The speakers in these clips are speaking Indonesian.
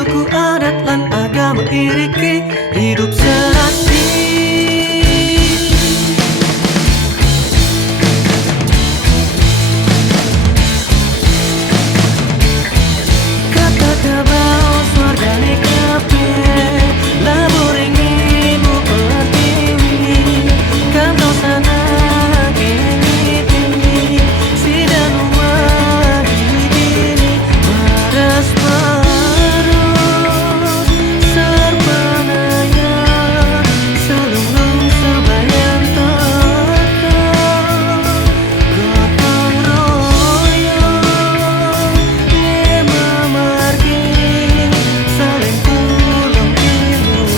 suku adat lan agama iriki hidup serasi. Kata tabau swargane kabeh labur ingin mu pertiwi kantong sana kini sidang rumah ini waras parut serpanaya selulung sebayan tetap gotong royong lima margi saling tulung tilu.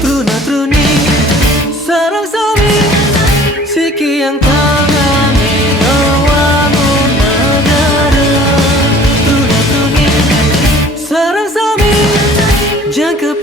Truna-truni sarang sami siki yang tangani ngawangun negara. Truna-truni sarang sami jangka